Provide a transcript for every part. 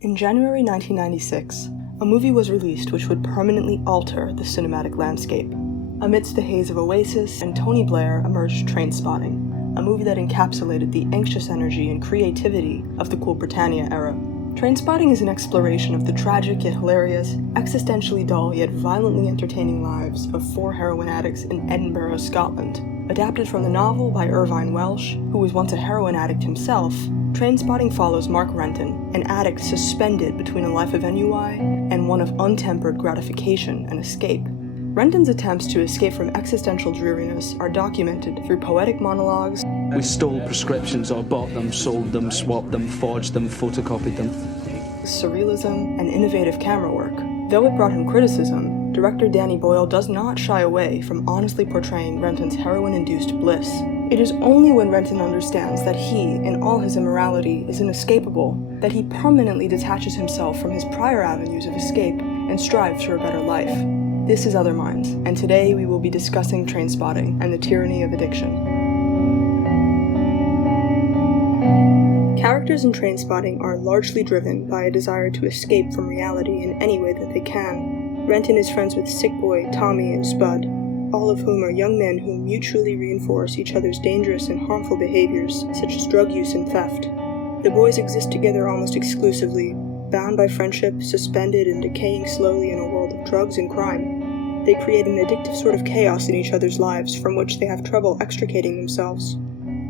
In January 1996, a movie was released which would permanently alter the cinematic landscape. Amidst the haze of Oasis and Tony Blair emerged Trainspotting, a movie that encapsulated the anxious energy and creativity of the Cool Britannia era. Trainspotting is an exploration of the tragic yet hilarious, existentially dull yet violently entertaining lives of 4 heroin addicts in Edinburgh, Scotland. Adapted from the novel by Irvine Welsh, who was once a heroin addict himself, Trainspotting follows Mark Renton, an addict suspended between a life of ennui and one of untempered gratification and escape. Renton's attempts to escape from existential dreariness are documented through poetic monologues. We stole prescriptions or bought them, sold them, swapped them, forged them, photocopied them. Surrealism, and innovative camera work. Though it brought him criticism, director Danny Boyle does not shy away from honestly portraying Renton's heroin-induced bliss. It is only when Renton understands that he, in all his immorality, is inescapable, that he permanently detaches himself from his prior avenues of escape and strives for a better life. This is OtherMinds, and today we will be discussing Trainspotting and the tyranny of addiction. Characters in Trainspotting are largely driven by a desire to escape from reality in any way that they can. Renton is friends with Sick Boy, Tommy, and Spud, all of whom are young men who mutually reinforce each other's dangerous and harmful behaviors, such as drug use and theft. The boys exist together almost exclusively, bound by friendship, suspended and decaying slowly in a world of drugs and crime. They create an addictive sort of chaos in each other's lives from which they have trouble extricating themselves.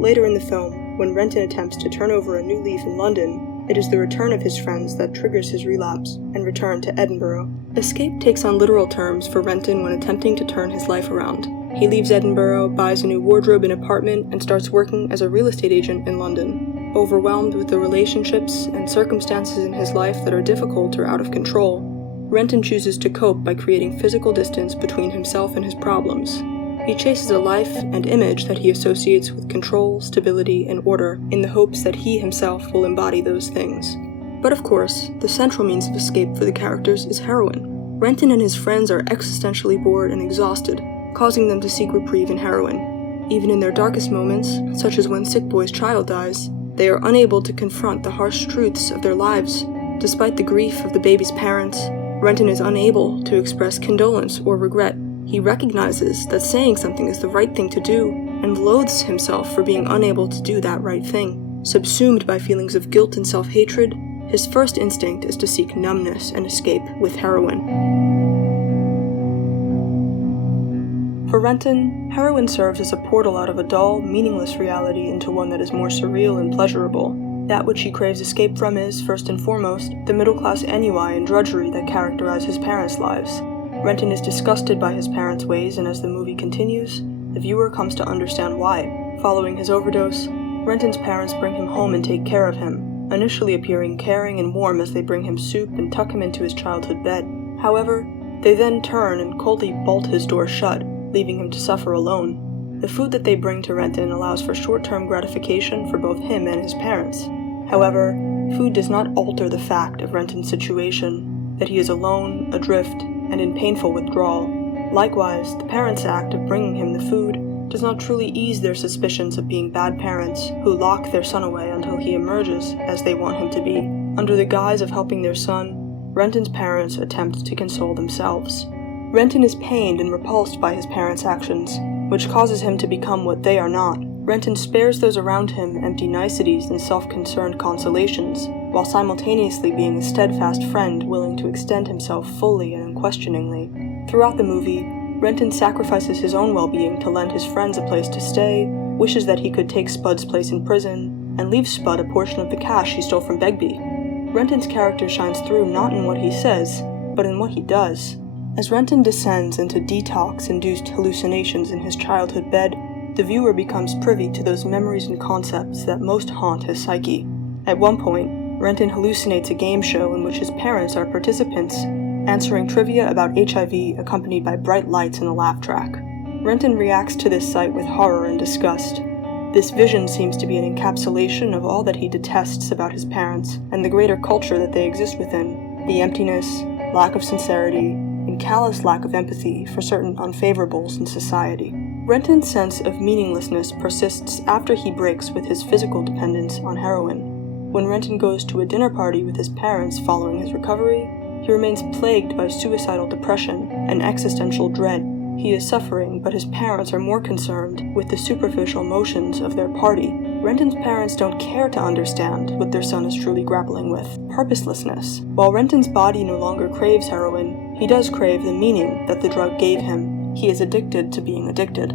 Later in the film, when Renton attempts to turn over a new leaf in London, it is the return of his friends that triggers his relapse and return to Edinburgh. Escape takes on literal terms for Renton when attempting to turn his life around. He leaves Edinburgh, buys a new wardrobe and apartment, and starts working as a real estate agent in London. Overwhelmed with the relationships and circumstances in his life that are difficult or out of control, Renton chooses to cope by creating physical distance between himself and his problems. He chases a life and image that he associates with control, stability, and order in the hopes that he himself will embody those things. But of course, the central means of escape for the characters is heroin. Renton and his friends are existentially bored and exhausted, causing them to seek reprieve in heroin. Even in their darkest moments, such as when Sick Boy's child dies, they are unable to confront the harsh truths of their lives. Despite the grief of the baby's parents, Renton is unable to express condolence or regret. He recognizes that saying something is the right thing to do, and loathes himself for being unable to do that right thing. Subsumed by feelings of guilt and self-hatred, his first instinct is to seek numbness and escape with heroin. For Renton, heroin serves as a portal out of a dull, meaningless reality into one that is more surreal and pleasurable. That which he craves escape from is, first and foremost, the middle-class ennui and drudgery that characterize his parents' lives. Renton is disgusted by his parents' ways, and as the movie continues, the viewer comes to understand why. Following his overdose, Renton's parents bring him home and take care of him, initially appearing caring and warm as they bring him soup and tuck him into his childhood bed. However, they then turn and coldly bolt his door shut, leaving him to suffer alone. The food that they bring to Renton allows for short-term gratification for both him and his parents. However, food does not alter the fact of Renton's situation, that he is alone, adrift, and in painful withdrawal. Likewise, the parents' act of bringing him the food does not truly ease their suspicions of being bad parents who lock their son away until he emerges as they want him to be. Under the guise of helping their son, Renton's parents attempt to console themselves. Renton is pained and repulsed by his parents' actions, which causes him to become what they are not. Renton spares those around him empty niceties and self-concerned consolations, while simultaneously being a steadfast friend willing to extend himself fully and unquestioningly. Throughout the movie, Renton sacrifices his own well-being to lend his friends a place to stay, wishes that he could take Spud's place in prison, and leaves Spud a portion of the cash he stole from Begbie. Renton's character shines through not in what he says, but in what he does. As Renton descends into detox-induced hallucinations in his childhood bed, the viewer becomes privy to those memories and concepts that most haunt his psyche. At one point, Renton hallucinates a game show in which his parents are participants, answering trivia about HIV accompanied by bright lights and a laugh track. Renton reacts to this sight with horror and disgust. This vision seems to be an encapsulation of all that he detests about his parents and the greater culture that they exist within, the emptiness, lack of sincerity, and callous lack of empathy for certain unfavorables in society. Renton's sense of meaninglessness persists after he breaks with his physical dependence on heroin. When Renton goes to a dinner party with his parents following his recovery, he remains plagued by suicidal depression and existential dread. He is suffering, but his parents are more concerned with the superficial motions of their party. Renton's parents don't care to understand what their son is truly grappling with: purposelessness. While Renton's body no longer craves heroin, he does crave the meaning that the drug gave him. He is addicted to being addicted.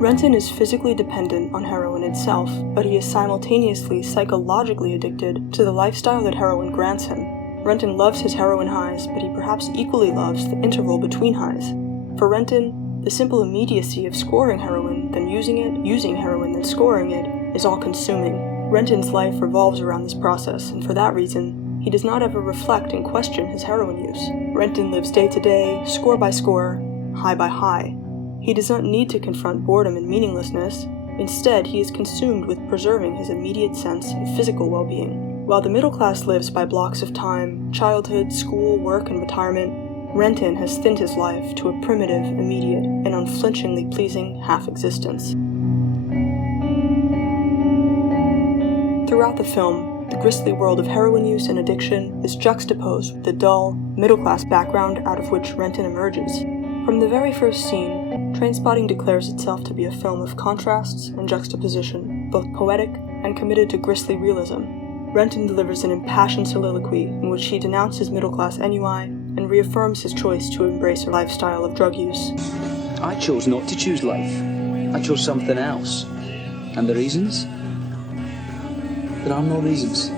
Renton is physically dependent on heroin itself, but he is simultaneously psychologically addicted to the lifestyle that heroin grants him. Renton loves his heroin highs, but he perhaps equally loves the interval between highs. For Renton, the simple immediacy of scoring heroin, then using it, using heroin, then scoring it, is all-consuming. Renton's life revolves around this process, and for that reason, he does not ever reflect and question his heroin use. Renton lives day to day, score by score, high by high. He does not need to confront boredom and meaninglessness. Instead, he is consumed with preserving his immediate sense of physical well-being. While the middle class lives by blocks of time, childhood, school, work, and retirement, Renton has thinned his life to a primitive, immediate, and unflinchingly pleasing half-existence. Throughout the film, the grisly world of heroin use and addiction is juxtaposed with the dull, middle-class background out of which Renton emerges. From the very first scene, Trainspotting declares itself to be a film of contrasts and juxtaposition, both poetic and committed to grisly realism. Renton delivers an impassioned soliloquy in which he denounces middle-class ennui and reaffirms his choice to embrace a lifestyle of drug use. I chose not to choose life. I chose something else. And the reasons? There are no reasons.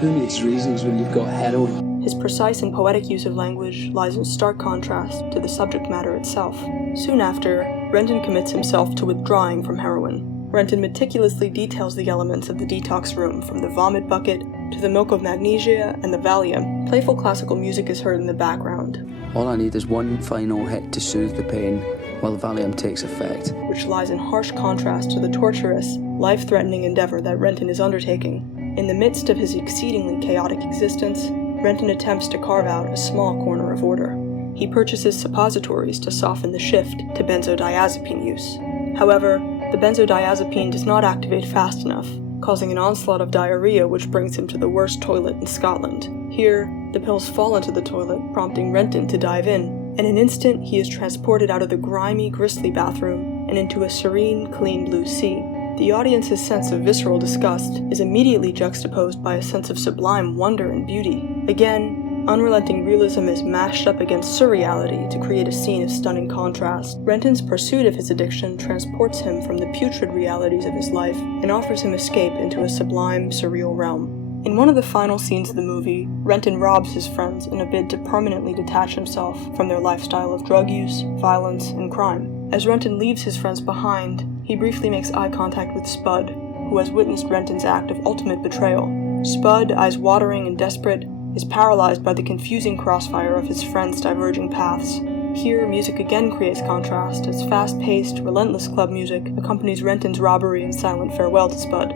Who needs reasons when you've got heroin? His precise and poetic use of language lies in stark contrast to the subject matter itself. Soon after, Renton commits himself to withdrawing from heroin. Renton meticulously details the elements of the detox room, from the vomit bucket to the milk of magnesia and the Valium. Playful classical music is heard in the background. All I need is one final hit to soothe the pain while the Valium takes effect, which lies in harsh contrast to the torturous, life-threatening endeavor that Renton is undertaking. In the midst of his exceedingly chaotic existence, Renton attempts to carve out a small corner of order. He purchases suppositories to soften the shift to benzodiazepine use. However, the benzodiazepine does not activate fast enough, causing an onslaught of diarrhea which brings him to the worst toilet in Scotland. Here, the pills fall into the toilet, prompting Renton to dive in. In an instant, he is transported out of the grimy, grisly bathroom and into a serene, clean blue sea. The audience's sense of visceral disgust is immediately juxtaposed by a sense of sublime wonder and beauty. Again, unrelenting realism is mashed up against surreality to create a scene of stunning contrast. Renton's pursuit of his addiction transports him from the putrid realities of his life and offers him escape into a sublime, surreal realm. In one of the final scenes of the movie, Renton robs his friends in a bid to permanently detach himself from their lifestyle of drug use, violence, and crime. As Renton leaves his friends behind, he briefly makes eye contact with Spud, who has witnessed Renton's act of ultimate betrayal. Spud, eyes watering and desperate, is paralyzed by the confusing crossfire of his friends' diverging paths. Here, music again creates contrast, as fast-paced, relentless club music accompanies Renton's robbery and silent farewell to Spud.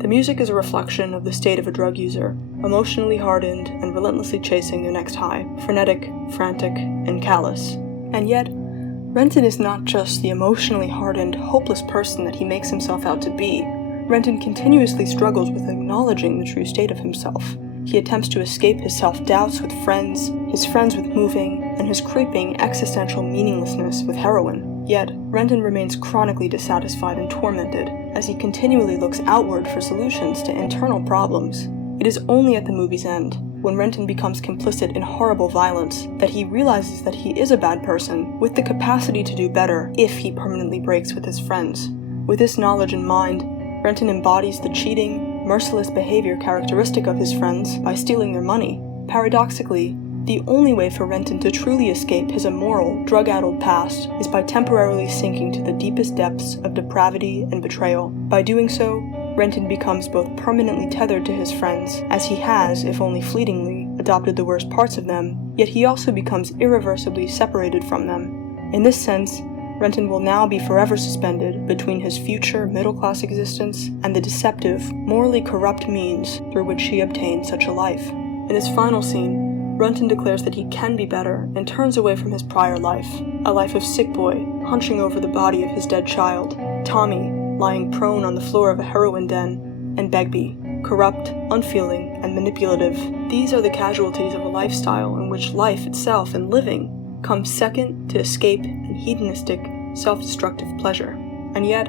The music is a reflection of the state of a drug user, emotionally hardened and relentlessly chasing their next high, frenetic, frantic, and callous. And yet, Renton is not just the emotionally hardened, hopeless person that he makes himself out to be. Renton continuously struggles with acknowledging the true state of himself. He attempts to escape his self-doubts with friends, his friends with moving, and his creeping existential meaninglessness with heroin. Yet, Renton remains chronically dissatisfied and tormented, as he continually looks outward for solutions to internal problems. It is only at the movie's end, when Renton becomes complicit in horrible violence, that he realizes that he is a bad person, with the capacity to do better if he permanently breaks with his friends. With this knowledge in mind, Renton embodies the cheating, merciless behavior characteristic of his friends by stealing their money. Paradoxically, the only way for Renton to truly escape his immoral, drug-addled past is by temporarily sinking to the deepest depths of depravity and betrayal. By doing so, Renton becomes both permanently tethered to his friends, as he has, if only fleetingly, adopted the worst parts of them, yet he also becomes irreversibly separated from them. In this sense, Renton will now be forever suspended between his future middle-class existence and the deceptive, morally corrupt means through which he obtained such a life. In his final scene, Renton declares that he can be better and turns away from his prior life, a life of sick boy, hunching over the body of his dead child, Tommy, lying prone on the floor of a heroin den, and Begbie, corrupt, unfeeling, and manipulative. These are the casualties of a lifestyle in which life itself and living comes second to escape and hedonistic, self-destructive pleasure. And yet,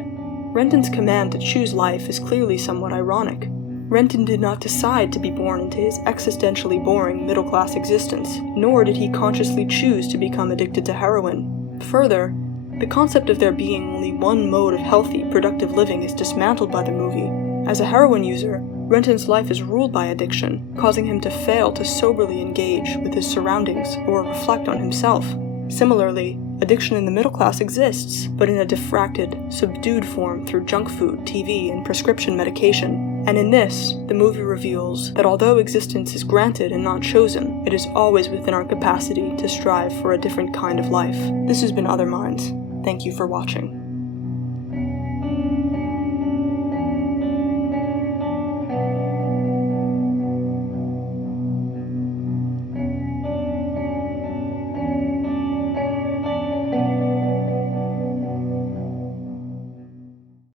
Renton's command to choose life is clearly somewhat ironic. Renton did not decide to be born into his existentially boring middle-class existence, nor did he consciously choose to become addicted to heroin. Further, the concept of there being only one mode of healthy, productive living is dismantled by the movie. As a heroin user, Renton's life is ruled by addiction, causing him to fail to soberly engage with his surroundings or reflect on himself. Similarly, addiction in the middle class exists, but in a diffracted, subdued form through junk food, TV, and prescription medication. And in this, the movie reveals that although existence is granted and not chosen, it is always within our capacity to strive for a different kind of life. This has been OtherMinds. Thank you for watching.